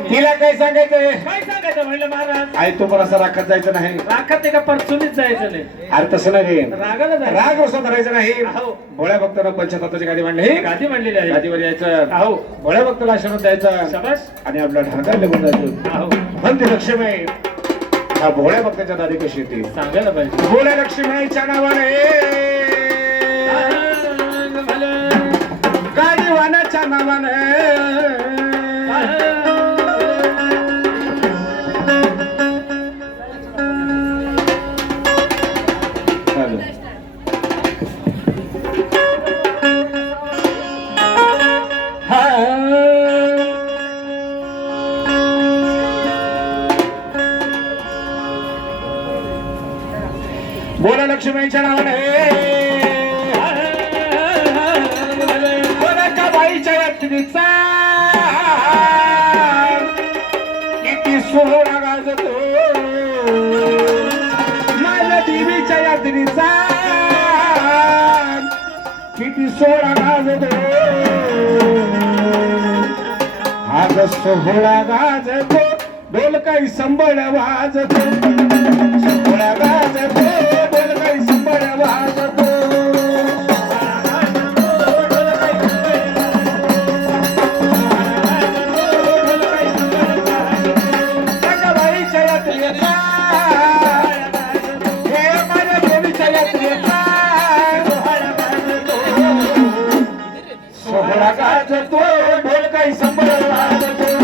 तिला काय सांगायचंय? काय सांगायचं म्हणलं महाराज? आई तू पण असं राखत जायचं नाही. राखात ते का परचुनीत जायचं नाही? अरे तसं नाही रागाला जायचं. राग रोसा धरायचं नाही. अहो. भोळ्या भक्तांना पंचतत्वाची गाडी मांडली? गादी म्हणलेली आहे. गादीवर यायचं. अहो भोळ्या भक्ताला आशीर्वाद द्यायचा. आणि आपल्या ढाका निघून जायचं. अहो म्हणते लक्ष्मी. हा भोळ्या भक्ताच्या दारी कशी येते? सांगायला पाहिजे. भोळ्या लक्ष्मीच्या नावाने. बोला लक्ष्मीच्या नावाने. कोणाच्या बाईच्या व्यक्तीचा. किती सोहळा गाजतो. माझ्या देवीच्या यात्रीचा. किती सोहळा गाजतो. आज सोहळा गाजतो. बोल काही संबळ वाजतो. सोहळा गाजतो. सोहळा واٽو انا مان موٽل ڪي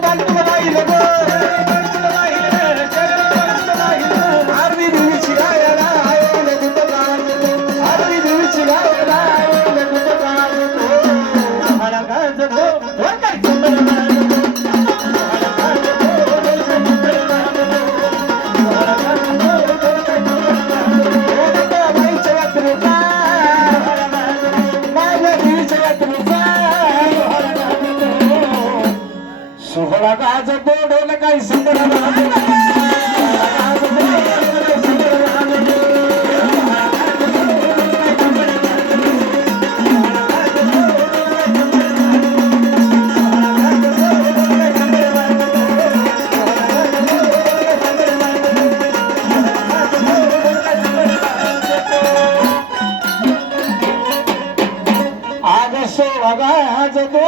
cantar सोहळा सुंदर वाजतो. लय सुंदर आज सोळा गाजतो